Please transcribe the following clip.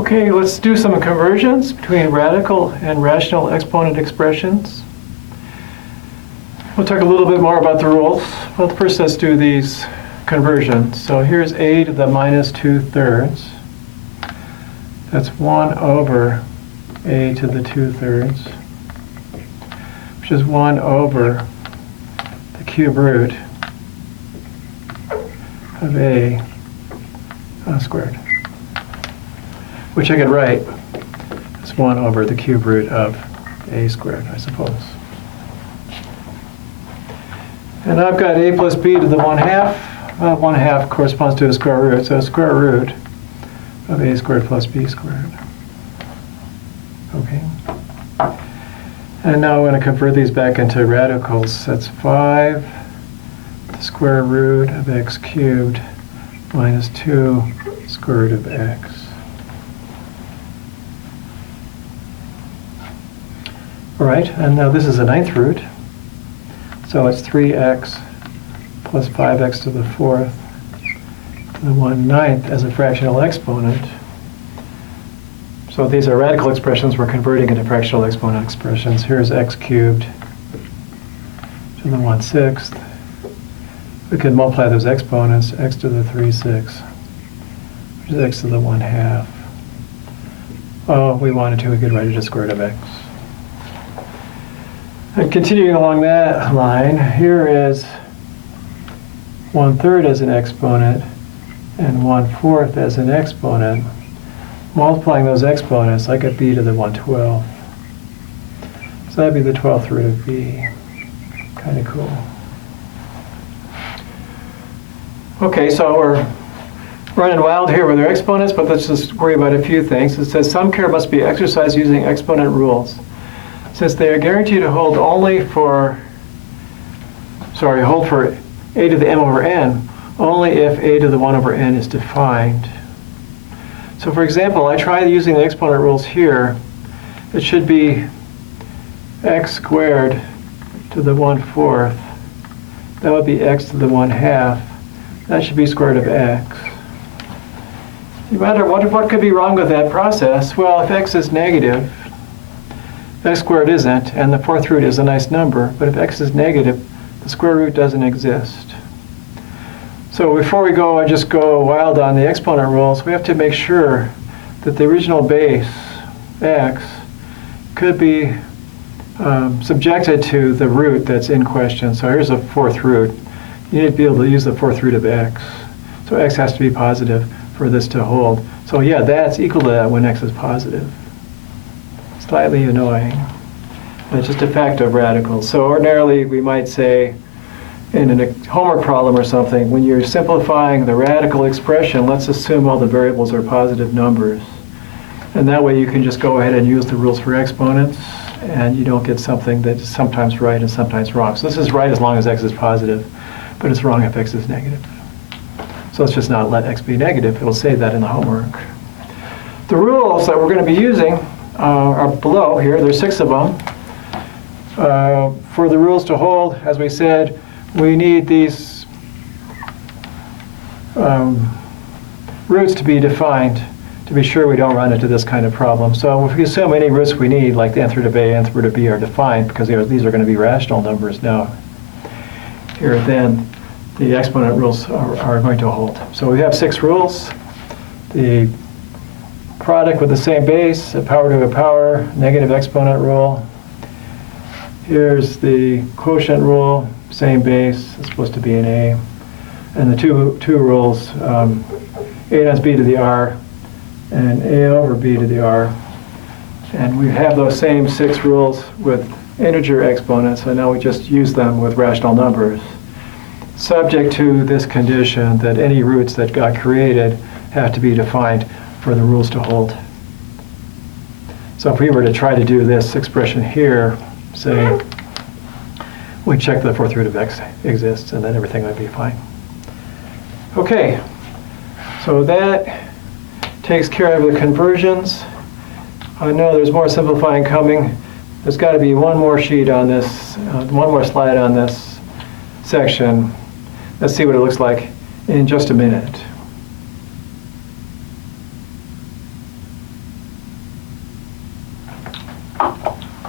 Okay, let's do some conversions between radical and rational exponent expressions. We'll talk a little bit more about the rules, but first let's do these conversions. So here's a to the minus 2/3. That's 1 over a to the 2/3, which is 1 over the cube root of a squared, which I could write as 1 over the cube root of a squared, I suppose. And I've got a plus b to the 1/2. 1/2 corresponds to a square root, so a square root of a squared plus b squared. Okay. And now I'm going to convert these back into radicals. That's 5 the square root of x cubed minus 2 square root of x. All right, and now this is a 9th root. So it's 3x plus 5x to the 4th to the 1/9 as a fractional exponent. So these are radical expressions we're converting into fractional exponent expressions. Here's x cubed to the 1/6. We can multiply those exponents, x to the 3/6, which is x to the 1/2. Oh, we wanted to, we could write it as square root of x. And continuing along that line, here is 1/3 as an exponent and 1/4 as an exponent. Multiplying those exponents, I get b to the 1/12. So that'd be the 12th root of b. Kind of cool. Okay, so we're running wild here with our exponents, but let's just worry about a few things. It says some care must be exercised using exponent rules. Since they are guaranteed to hold only for, hold for a to the m over n, only if a to the 1 over n is defined. So for example, I tried using the exponent rules here. It should be x squared to the 1/4. That would be x to the 1/2. That should be square root of x. You wonder, what could be wrong with that process? Well, if x is negative, x squared isn't, and the 4th root is a nice number, but if x is negative, the square root doesn't exist. So before we go and just go wild on the exponent rules, we have to make sure that the original base, x, could be subjected to the root that's in question. So here's a 4th root. You need to be able to use the 4th root of x. So x has to be positive for this to hold. So yeah, that's equal to that when x is positive. Slightly annoying. It's just a fact of radicals. So ordinarily we might say in a homework problem or something, when you're simplifying the radical expression, let's assume all the variables are positive numbers. And that way you can just go ahead and use the rules for exponents, and you don't get something that's sometimes right and sometimes wrong. So this is right as long as x is positive, but it's wrong if x is negative. So let's just not let x be negative. It'll say that in the homework. The rules that we're going to be using are below here. There's 6 of them. For the rules to hold, as we said, we need these roots to be defined to be sure we don't run into this kind of problem. So if we assume any roots we need, like the nth root of a, nth root of b, are defined, because these are going to be rational numbers now here, then the exponent rules are going to hold. So we have 6 rules. The product with the same base, a power to a power, negative exponent rule. Here's the quotient rule, same base, it's supposed to be an a. And the two rules, a times b to the r, and a over b to the r. And we have those same 6 rules with integer exponents, and now we just use them with rational numbers, subject to this condition that any roots that got created have to be defined for the rules to hold. So if we were to try to do this expression here, say, we check the 4th root of x exists, and then everything would be fine. Okay, so that takes care of the conversions. I know there's more simplifying coming. There's got to be one more sheet on this, one more slide on this section. Let's see what it looks like in just a minute.